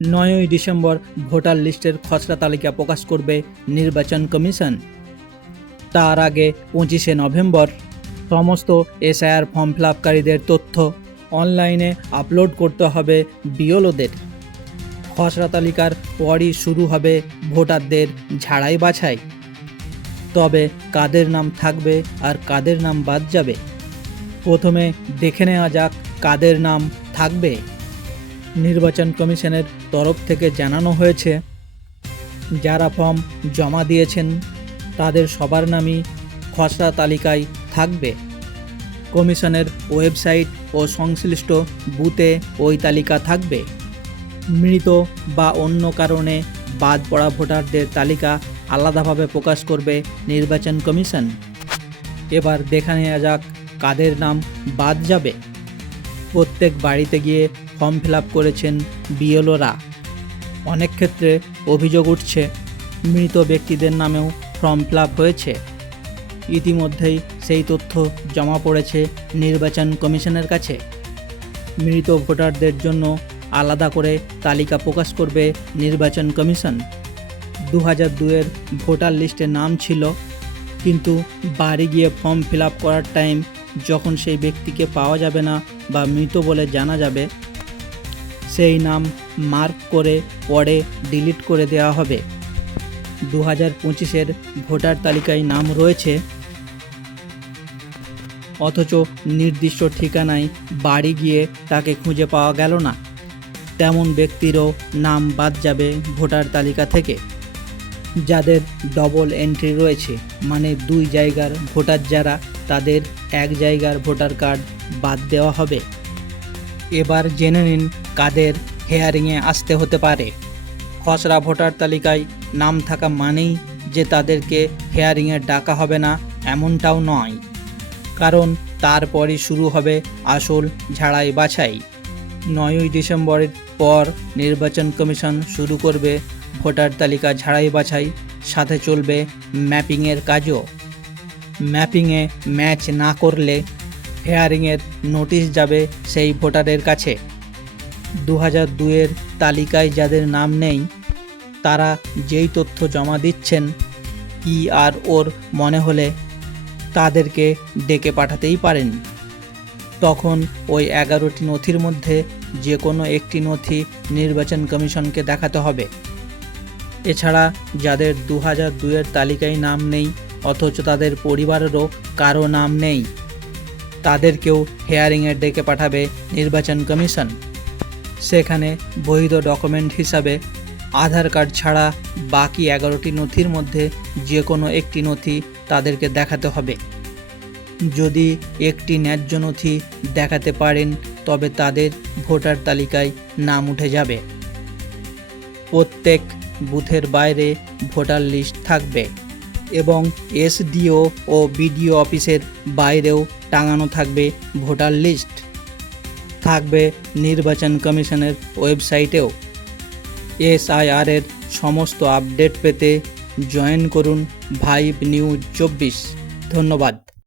9ই December voter লিস্টের খসড়া তালিকা প্রকাশ করবে নির্বাচন কমিশন। তার আগে 25শে নভেম্বর সমস্ত এসআইআর ফর্ম ফিলআপকারীদের তথ্য অনলাইনে আপলোড করতে হবে বিএলওদের। খসড়া তালিকার পরই শুরু হবে ভোটারদের ঝাড়াই বাছাই। তবে কাদের নাম থাকবে আর কাদের নাম বাদ যাবে, প্রথমে দেখে নেওয়া যাক কাদের নাম থাকবে। নির্বাচন কমিশনের তরফ থেকে জানানো হয়েছে, যারা ফর্ম জমা দিয়েছেন তাদের সবার নামই খসড়া তালিকায় থাকবে। কমিশনের ওয়েবসাইট ও সংশ্লিষ্ট বুথে ওই তালিকা থাকবে। মৃত বা অন্য কারণে বাদ পড়া ভোটারদের তালিকা আলাদাভাবে প্রকাশ করবে নির্বাচন কমিশন। এবার দেখে নেওয়া যাক কাদের নাম বাদ যাবে। প্রত্যেক বাড়িতে গিয়ে ফর্ম ফিলআপ করেছেন বিএলওরা। অনেক ক্ষেত্রে অভিযোগ উঠছে মৃত ব্যক্তিদের নামেও ফর্ম ফিলআপ হয়েছে। ইতিমধ্যেই সেই তথ্য জমা পড়েছে নির্বাচন কমিশনের কাছে। মৃত ভোটারদের জন্য আলাদা করে তালিকা প্রকাশ করবে নির্বাচন কমিশন। 2002-এর ভোটার লিস্টে নাম ছিল, কিন্তু বাড়ি গিয়ে ফর্ম ফিলআপ করার টাইম যখন সেই ব্যক্তিকে পাওয়া যাবে না বা মৃত বলে জানা যাবে, সেই নাম মার্ক করে পরে ডিলিট করে দেওয়া হবে। 2025-এর ভোটার তালিকায় নাম রয়েছে, অথচ নির্দিষ্ট ঠিকানায় বাড়ি গিয়ে তাকে খুঁজে পাওয়া গেল না। তেমন ব্যক্তিরও নাম বাদ যাবে ভোটার তালিকা থেকে। যাদের ডবল এন্ট্রি রয়েছে, মানে 2 জায়গার ভোটার যারা, তাদের 1 জায়গার ভোটার কার্ড বাদ দেওয়া হবে। এবার জেনে নিন কাদের হেয়ারিংয়ে আসতে হতে পারে। খসড়া ভোটার তালিকায় নাম থাকা মানেই যে তাদেরকে হেয়ারিংয়ে ডাকা হবে না এমনটাও নয়, কারণ তারপরই শুরু হবে আসল ঝাড়াই বাছাই। 9ই ডিসেম্বরের পর নির্বাচন কমিশন শুরু করবে ভোটার তালিকা ঝাড়াই বাছাই, সাথে চলবে ম্যাপিংয়ের কাজও। ম্যাপিংয়ে ম্যাচ না করলে হেয়ারিংয়ের নোটিশ যাবে সেই ভোটারের কাছে। 2002-এর তালিকায় যাদের নাম নেই, তারা যেই তথ্য জমা দিচ্ছেন ইআরওর মনে হলে তাদেরকে ডেকে পাঠাতেই পারেন। তখন ওই 11টি নথির মধ্যে যে কোনো একটি নথি নির্বাচন কমিশনকে দেখাতে হবে। এছাড়া যাদের 2002-এর তালিকায় নাম নেই অথচ তাদের পরিবারেরও কারো নাম নেই, তাদেরকেও হেয়ারিংয়ে ডেকে পাঠাবে নির্বাচন কমিশন। সেখানে বৈধ ডকুমেন্ট হিসাবে আধার কার্ড ছাড়া বাকি 11টি নথির মধ্যে যে কোনো একটি নথি তাদেরকে দেখাতে হবে। যদি একটি ন্যায্য নথি দেখাতে পারেন তবে তাদের ভোটার তালিকায় নাম উঠে যাবে। প্রত্যেক বুথের বাইরে ভোটার লিস্ট থাকবে এবং এসডিও ও বিডিও অফিসের বাইরেও টাঙানো থাকবে ভোটার লিস্ট। থাকবে নির্বাচন কমিশনের ওয়েবসাইটেও। এসআইআরের সমস্ত আপডেট পেতে জয়েন করুন ভাইব নিউজ 24। ধন্যবাদ।